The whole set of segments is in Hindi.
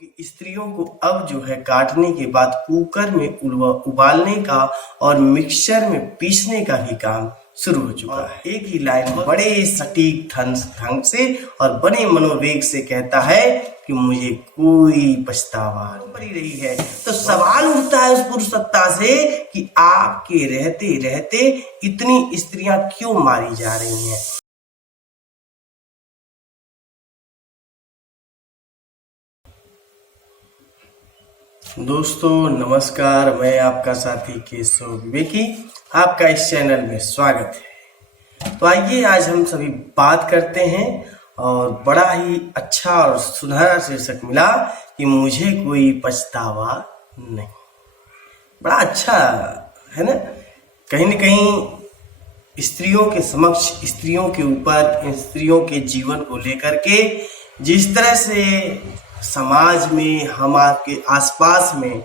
कि स्त्रियों को अब जो है काटने के बाद कुकर में उबालने का और मिक्सचर में पीसने का ही काम शुरू हो चुका है। एक ही लाइन बड़े सटीक ढंग से और बड़े मनोवेग से कहता है कि मुझे कोई पछतावा नहीं रही है। तो सवाल उठता है उस पुरुषसत्ता से कि आपके रहते रहते इतनी स्त्रियां क्यों मारी जा रही हैं। दोस्तों नमस्कार, मैं आपका साथी केशव विवेकी, आपका इस चैनल में स्वागत है। तो आइए आज हम सभी बात करते हैं और बड़ा ही अच्छा और सुनहरा शीर्षक मिला कि मुझे कोई पछतावा नहीं। बड़ा अच्छा है ना। कहीं न कहीं स्त्रियों के समक्ष, स्त्रियों के ऊपर, स्त्रियों के जीवन को लेकर के जिस तरह से समाज में, हमारे आसपास में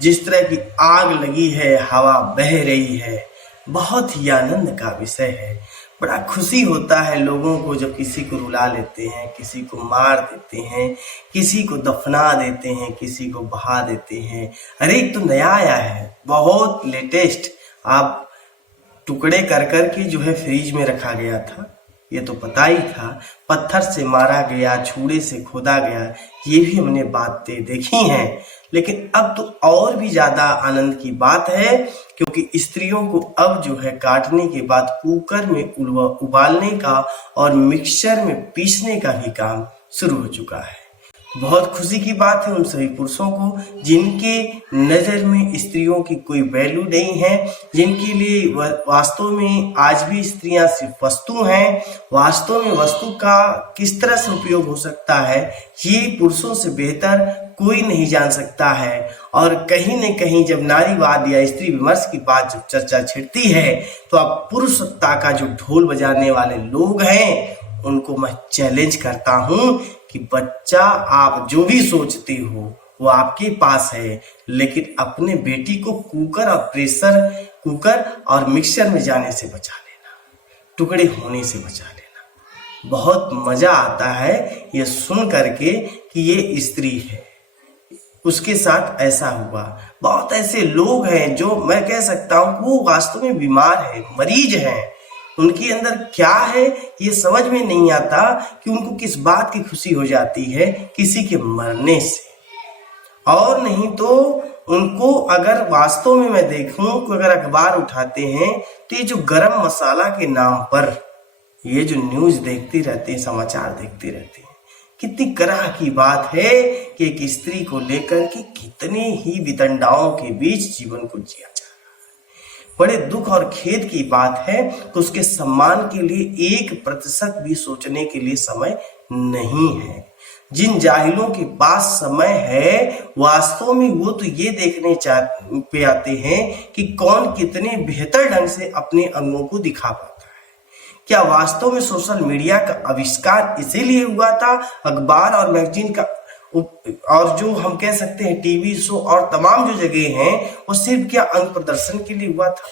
जिस तरह की आग लगी है, हवा बह रही है, बहुत ही आनंद का विषय है। बड़ा खुशी होता है लोगों को जब किसी को रुला लेते हैं, किसी को मार देते हैं, किसी को दफना देते हैं, किसी को बहा देते हैं। अरे एक तो नया आया है, बहुत लेटेस्ट, आप टुकड़े कर कर के जो है फ्रिज में रखा गया था, ये तो पता ही था। पत्थर से मारा गया, छुरे से खोदा गया, ये भी हमने बातें देखी हैं। लेकिन अब तो और भी ज्यादा आनंद की बात है, क्योंकि स्त्रियों को अब जो है काटने के बाद कुकर में उबालने का और मिक्सचर में पीसने का भी काम शुरू हो चुका है। बहुत खुशी की बात है उन सभी पुरुषों को जिनके नजर में स्त्रियों की कोई वैल्यू नहीं है, जिनके लिए वास्तव में आज भी स्त्रियां सिर्फ वस्तु हैं। वास्तव में वस्तु का किस तरह से उपयोग हो सकता है, ये पुरुषों से बेहतर कोई नहीं जान सकता है। और कहीं न कहीं जब नारीवाद या स्त्री विमर्श की बात जब चर्चा छिड़ती है, तो अब पुरुष सत्ता का जो ढोल बजाने वाले लोग हैं उनको मैं चैलेंज करता हूं कि बच्चा, आप जो भी सोचते हो वो आपके पास है, लेकिन अपने बेटी को कुकर और मिक्सचर में जाने से बचा लेना, टुकड़े होने से बचा लेना। बहुत मजा आता है ये सुन करके कि ये स्त्री है, उसके साथ ऐसा हुआ। बहुत ऐसे लोग हैं जो मैं कह सकता हूं वो वास्तव में बीमार है, मरीज हैं। उनके अंदर क्या है ये समझ में नहीं आता कि उनको किस बात की खुशी हो जाती है, किसी के मरने से। और नहीं तो उनको अगर वास्तव में मैं देखूं कि अगर अखबार उठाते हैं तो ये जो गरम मसाला के नाम पर ये जो न्यूज देखते रहते हैं, समाचार देखते रहते हैं, कितनी करह की बात है कि एक स्त्री को लेकर के कितने ही वितंडाओं के बीच जीवन को जिया जा। बड़े दुख और खेद की बात है कि उसके सम्मान के लिए 1% भी सोचने के लिए समय नहीं है। जिन जाहिलों के पास समय है, वास्तव में वो तो ये देखने पे आते हैं कि कौन कितने बेहतर ढंग से अपने अंगों को दिखा पाता है। क्या वास्तव में सोशल मीडिया का आविष्कार इसीलिए हुआ था? अखबार और मैगजीन का और जो हम कह सकते हैं टीवी शो और तमाम जो जगह हैं, वो सिर्फ क्या अंग प्रदर्शन के लिए हुआ था?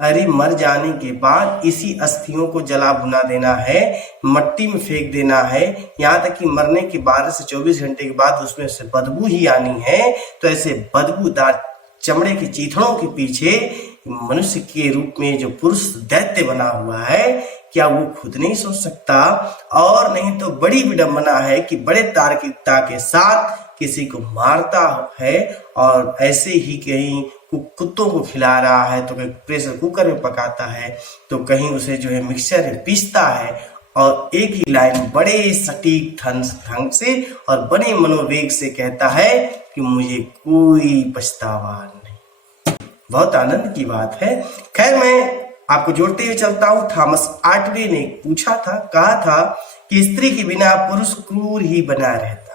अरे मर जाने के बाद इसी अस्थियों को जला भुना देना है, मट्टी में फेंक देना है, यहाँ तक कि मरने के 12 से 24 घंटे के बाद उसमें से बदबू ही आनी है। तो ऐसे बदबूदार चमड़े के चीथड़ों के पीछे मनुष्य के रूप में जो पुरुष दैत्य बना हुआ है, क्या वो खुद नहीं सोच सकता? और नहीं तो बड़ी विडंबना है कि बड़े तार्किकता के साथ किसी को मारता है और ऐसे ही कहीं कुत्तों को खिला रहा है, तो कहीं प्रेशर कुकर में पकाता है, तो कहीं उसे जो है मिक्सचर में पीसता है और एक ही लाइन बड़े सटीक ढंग से और बड़े मनोवेग से कहता है कि मुझे कोई पछतावा नहीं। बहुत आनंद की बात है। खैर, मैं आपको जोड़ते हुए चलता हूं। थॉमस आर्टवे ने पूछा था, कहा था कि स्त्री के बिना पुरुष क्रूर ही बना रहता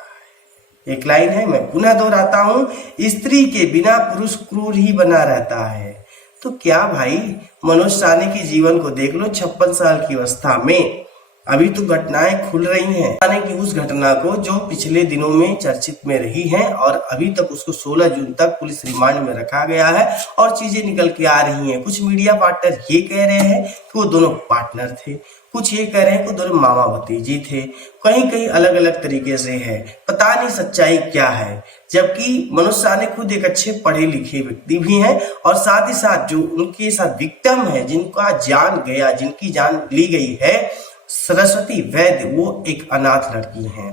है। एक लाइन है, मैं पुनः दोहराता हूं, स्त्री के बिना पुरुष क्रूर ही बना रहता है। तो क्या भाई, मनोज साहनी के जीवन को देख लो। 56 साल की अवस्था में अभी तो घटनाएं खुल रही हैं। यानी कि उस घटना को जो पिछले दिनों में चर्चित में रही है और अभी तक उसको 16 जून तक पुलिस रिमांड में रखा गया है और चीजें निकल के आ रही हैं। कुछ मीडिया पार्टनर ये कह रहे हैं कि वो दोनों पार्टनर थे, कुछ ये कह रहे हैं कि दोनों मामा भतीजी थे, कहीं कहीं अलग अलग तरीके से है, पता नहीं सच्चाई क्या है। जबकि मनोज साहनी खुद एक अच्छे पढ़े लिखे व्यक्ति भी हैं और साथ ही साथ जो उनके साथ विक्टिम है, जिनका जान गया, जिनकी जान ली गई है, सरस्वती वैद्य, वो एक अनाथ लड़की हैं।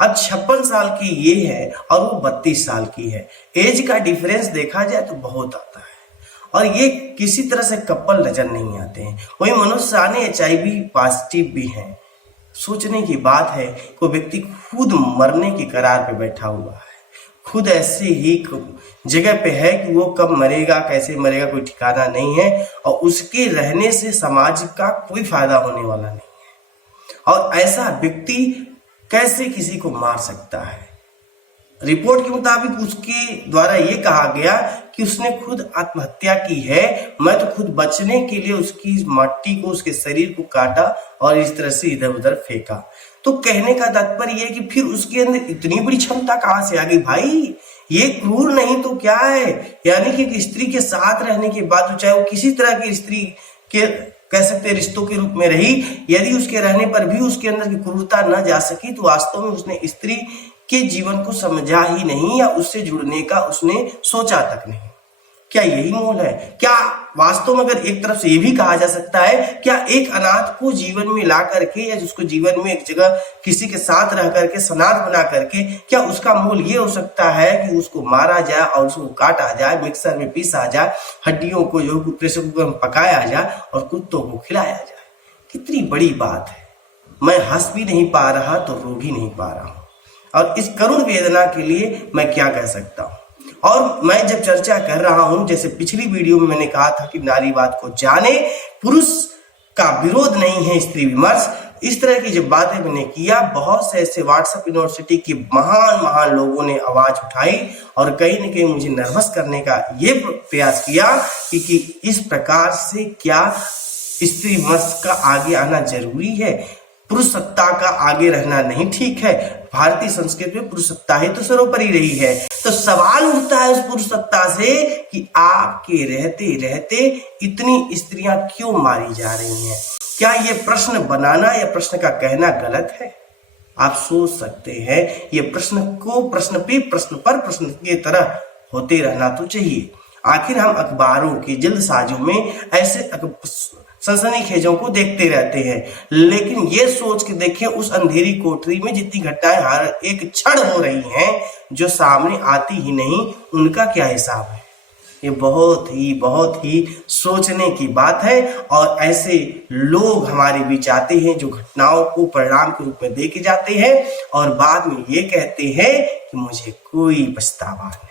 अब 56 साल की ये है और वो 32 साल की है। एज का डिफरेंस देखा जाए तो बहुत आता है और ये किसी तरह से कपल नजर नहीं आते हैं। वही मनोज साहनी HIV पॉजिटिव भी हैं। सोचने की बात है कोई व्यक्ति खुद मरने की कगार पे बैठा हुआ है, खुद ऐसे ही जगह पे है कि वो कब मरेगा, कैसे मरेगा, कोई ठिकाना नहीं है और उसके रहने से समाज का कोई फायदा होने वाला नहीं है। और ऐसा व्यक्ति कैसे किसी को मार सकता है? रिपोर्ट के मुताबिक उसके द्वारा ये कहा गया कि उसने खुद आत्महत्या की है। मैं तो खुद बचने के लिए उसकी मट्टी को, उसके शरीर को काटा और इस तरह से इधर उधर फेंका। तो कहने का तात्पर्य यह कि फिर उसके अंदर इतनी बड़ी क्षमता कहां से आ गई भाई? ये क्रूर नहीं तो क्या है? यानी कि एक स्त्री के साथ रहने के बाद, चाहे वो किसी तरह की स्त्री के कह सकते हैं रिश्तों के रूप में रही, यदि उसके रहने पर भी उसके अंदर की क्रूरता न जा सकी तो वास्तव में उसने स्त्री के जीवन को समझा ही नहीं या उससे जुड़ने का उसने सोचा तक नहीं। क्या यही मूल है? क्या वास्तव में अगर एक तरफ से ये भी कहा जा सकता है, क्या एक अनाथ को जीवन में ला करके या जिसको जीवन में एक जगह किसी के साथ रह करके सनाथ बना करके, क्या उसका मूल ये हो सकता है कि उसको मारा जाए और उसको काटा जाए, मिक्सर में पीसा जाए, हड्डियों को जो प्रेशर कुकर में पकाया जाए और कुत्तों को खिलाया जाए? कितनी बड़ी बात है। मैं हंस भी नहीं पा रहा तो रो भी नहीं पा रहा हूं और इस करुण वेदना के लिए मैं क्या कह सकता हूं। और मैं जब चर्चा कर रहा हूं, जैसे पिछली वीडियो में मैंने कहा था कि नारीवाद को जाने, पुरुष का विरोध नहीं है स्त्री विमर्श, इस तरह की जब बातें मैंने किया, बहुत से ऐसे व्हाट्सएप यूनिवर्सिटी के महान लोगों ने आवाज उठाई और कहीं न कहीं मुझे नर्वस करने का ये प्रयास किया कि इस प्रकार से क्या स्त्री विमर्श का आगे आना जरूरी है? पुरुष सत्ता का आगे रहना नहीं ठीक है। भारतीय संस्कृति में पुरुष सत्ता ही तो सर्वोपरि रही है। तो सवाल उठता है उस पुरुष सत्ता से कि आपके रहते रहते इतनी स्त्रियां क्यों मारी जा रही हैं? क्या ये प्रश्न बनाना या प्रश्न का कहना गलत है? आप सोच सकते हैं ये प्रश्न को प्रश्न पे प्रश्न पर प्रश्न की तरह होते रहना तो चाहिए। आखिर हम अखबारों की जल्दसाजियों में ऐसे सनसनीखेजों को देखते रहते हैं, लेकिन ये सोच के देखिए उस अंधेरी कोठरी में जितनी घटनाएं हर एक क्षण हो रही हैं, जो सामने आती ही नहीं, उनका क्या हिसाब है? ये बहुत ही सोचने की बात है। और ऐसे लोग हमारे बीच आते हैं जो घटनाओं को परिणाम के रूप में देखे जाते हैं और बाद में ये कहते हैं कि मुझे कोई पछतावा नहीं।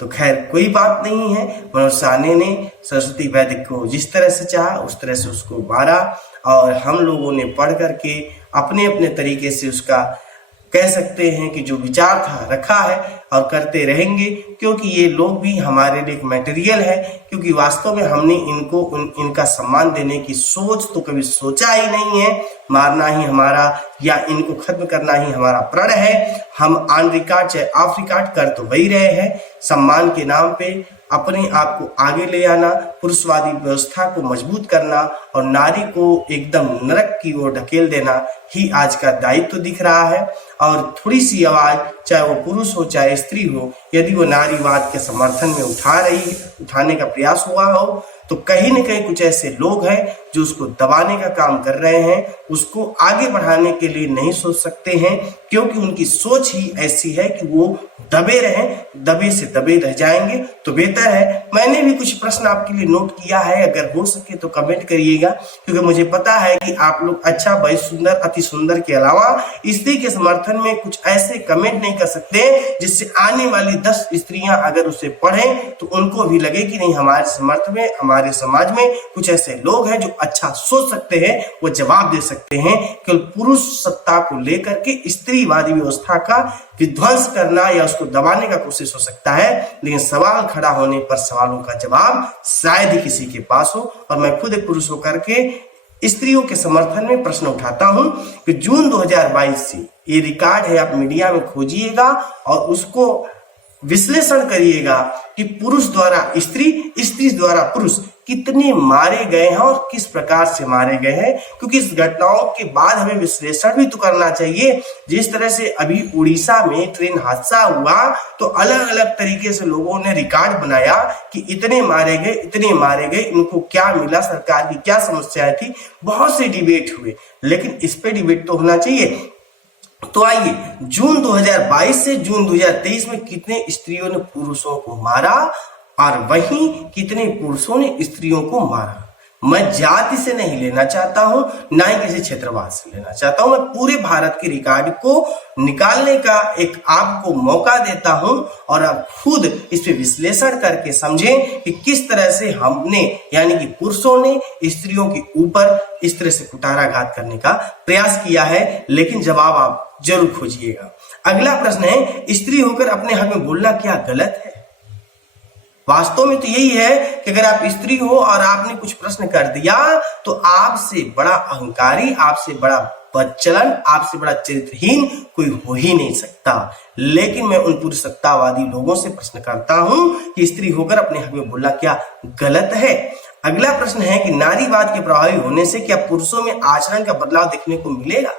तो खैर कोई बात नहीं है। मनोज साहनी ने सरस्वती वैद्य को जिस तरह से चाहा उस तरह से उसको मारा और हम लोगों ने पढ़ करके अपने अपने तरीके से उसका कह सकते हैं कि जो विचार था रखा है और करते रहेंगे, क्योंकि ये लोग भी हमारे लिए एक मटेरियल है। क्योंकि वास्तव में हमने इनका सम्मान देने की सोच तो कभी सोचा ही नहीं है। मारना ही हमारा या इनको खत्म करना ही हमारा प्रण है। हम ऑन रिकॉर्ड चाहे ऑफ रिकॉर्ड कर तो वही रहे हैं। सम्मान के नाम पे अपने आप को आगे ले आना, पुरुषवादी व्यवस्था को मजबूत करना और नारी को एकदम नरक की ओर ढकेल देना ही आज का दायित्व दिख रहा है। और थोड़ी सी आवाज, चाहे वो पुरुष हो चाहे स्त्री हो, यदि वो नारीवाद के समर्थन में उठाने का प्रयास हुआ हो, तो कहीं न कहीं कुछ ऐसे लोग हैं जो उसको दबाने का काम कर रहे हैं, उसको आगे बढ़ाने के लिए नहीं सोच सकते हैं, क्योंकि उनकी सोच ही ऐसी है कि वो दबे रहें, दबे से दबे रह जाएंगे तो बेहतर है। मैंने भी कुछ प्रश्न आपके लिए नोट किया है, अगर हो सके तो कमेंट करिएगा, क्योंकि मुझे पता है कि आप लोग अच्छा, भाई सुंदर, अति सुंदर के अलावा स्त्री के समर्थन में कुछ ऐसे कमेंट नहीं कर सकते जिससे आने वाली 10 स्त्रियां अगर उसे पढ़ें तो उनको भी लगे कि नहीं, हमारे समर्थन में, हमारे समाज में कुछ ऐसे लोग हैं जो अच्छा सोच सकते हैं, वो जवाब दे सकते हैं। केवल पुरुष सत्ता को लेकर के स्त्रीवादी व्यवस्था का विध्वंस करना या उसको दबाने का कोशिश हो सकता है, लेकिन सवाल खड़ा होने पर सवालों का जवाब शायद ही किसी के पास हो। और मैं खुद एक पुरुष होकर के स्त्रियों के समर्थन में प्रश्न उठाता हूं कि जून 2022 से ये रिकॉर्ड है, आप मीडिया में खोजिएगा और उसको विश्लेषण करिएगा कि पुरुष द्वारा स्त्री, स्त्री द्वारा पुरुष कितने मारे गए हैं और किस प्रकार से मारे गए हैं, क्योंकि इस घटनाओं के बाद हमें विश्लेषण भी तो करना चाहिए। जिस तरह से अभी उड़ीसा में ट्रेन हादसा हुआ तो अलग अलग तरीके से लोगों ने रिकॉर्ड बनाया कि इतने मारे गए, इतने मारे गए, इनको क्या मिला, सरकार की क्या समस्याएं थी, बहुत से डिबेट हुए, लेकिन इस पे डिबेट तो होना चाहिए। तो आइए, जून 2022 से जून 2023 में कितने स्त्रियों ने पुरुषों को मारा और वहीं कितने पुरुषों ने स्त्रियों को मारा। मैं जाति से नहीं लेना चाहता हूं, ना ही किसी क्षेत्रवाद से लेना चाहता हूं। मैं पूरे भारत के रिकॉर्ड को निकालने का एक आपको मौका देता हूं और आप खुद इस पे विश्लेषण करके समझें कि किस तरह से हमने, यानी कि पुरुषों ने स्त्रियों के ऊपर इस तरह से कुठाराघात करने का प्रयास किया है। लेकिन जवाब आप जरूर खोजिएगा। अगला प्रश्न है, स्त्री होकर अपने हक में बोलना क्या गलत है? वास्तव में तो यही है कि अगर आप स्त्री हो और आपने कुछ प्रश्न कर दिया तो आपसे बड़ा अहंकारी, आपसे बड़ा बदचलन, आपसे बड़ा चरित्रहीन कोई हो ही नहीं सकता। लेकिन मैं उन पुरुषत्ववादी लोगों से प्रश्न करता हूं कि स्त्री होकर अपने हक में बोलना क्या गलत है? अगला प्रश्न है कि नारीवाद के प्रभावी होने से क्या पुरुषों में आचरण का बदलाव देखने को मिलेगा?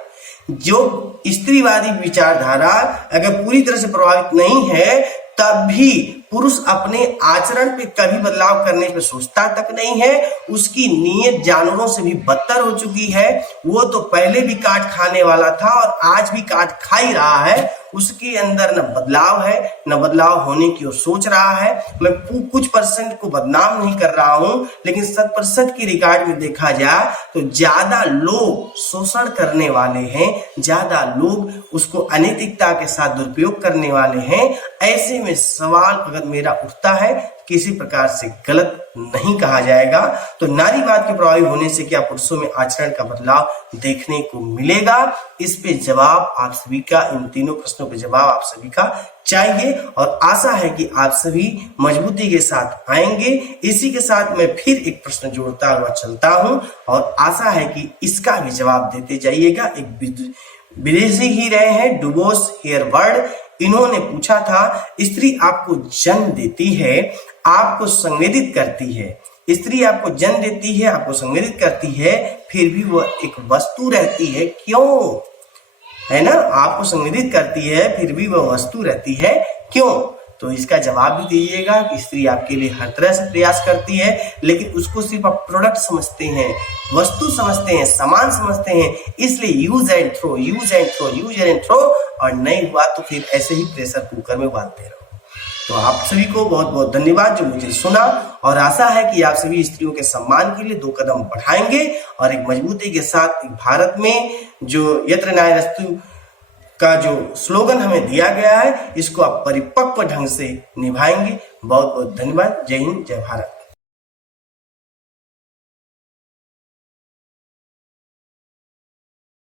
जो स्त्रीवादी विचारधारा अगर पूरी तरह से प्रभावित नहीं है, तब भी पुरुष अपने आचरण पे कभी बदलाव करने पे सोचता तक नहीं है। उसकी नीयत जानवरों से भी बदतर हो चुकी है। वो तो पहले भी काट खाने वाला था और आज भी काट खा ही रहा है। उसके अंदर न बदलाव है, न बदलाव होने की वो सोच रहा है। मैं कुछ परसेंट को बदनाम नहीं कर रहा हूं, लेकिन 100% की रिकॉर्ड में देखा जाए तो ज्यादा लोग शोषण करने वाले हैं, ज्यादा लोग उसको अनैतिकता के साथ दुरुपयोग करने वाले हैं। ऐसे में सवाल अगर मेरा उठता है, किसी प्रकार से गलत नहीं कहा जाएगा। तो नारीवाद के प्रभावी होने से क्या पुरुषों में आचरण का बदलाव देखने को मिलेगा? इस पे जवाब आप सभी का, इन तीनों प्रश्नों पे जवाब आप सभी का चाहिए और आशा है कि आप सभी मजबूती के साथ आएंगे। इसी के साथ मैं फिर एक प्रश्न जोड़ता हुआ चलता हूं और आशा है कि इसका भी जवाब देते जाइएगा। एक विदेशी ही रहे हैं, डुबोस हेयरवर्ड, इन्होंने पूछा था, स्त्री आपको जन्म देती है, आपको संवेदित करती है, स्त्री आपको जन्म देती है, आपको संवेदित करती है, फिर भी वह एक वस्तु रहती है, क्यों? है ना, आपको संवेदित करती है फिर भी वह वस्तु रहती है, क्यों? तो इसका जवाब भी दीजिएगा कि स्त्री आपके लिए हर तरह से प्रयास करती है, लेकिन उसको सिर्फ आप प्रोडक्ट समझते हैं, वस्तु समझते हैं, सामान समझते हैं, इसलिए use and throw, use and throw, use and throw, और नहीं हुआ तो फिर ऐसे ही प्रेशर कुकर में उबालते रहो। तो आप सभी को बहुत बहुत धन्यवाद जो मुझे सुना, और आशा है कि आप सभी स्त्रियों के सम्मान के लिए 2 कदम बढ़ाएंगे और एक मजबूती के साथ भारत में जो यत्र नार्यस्तु का जो स्लोगन हमें दिया गया है, इसको आप परिपक्व ढंग से निभाएंगे। बहुत बहुत धन्यवाद। जय हिंद, जय भारत।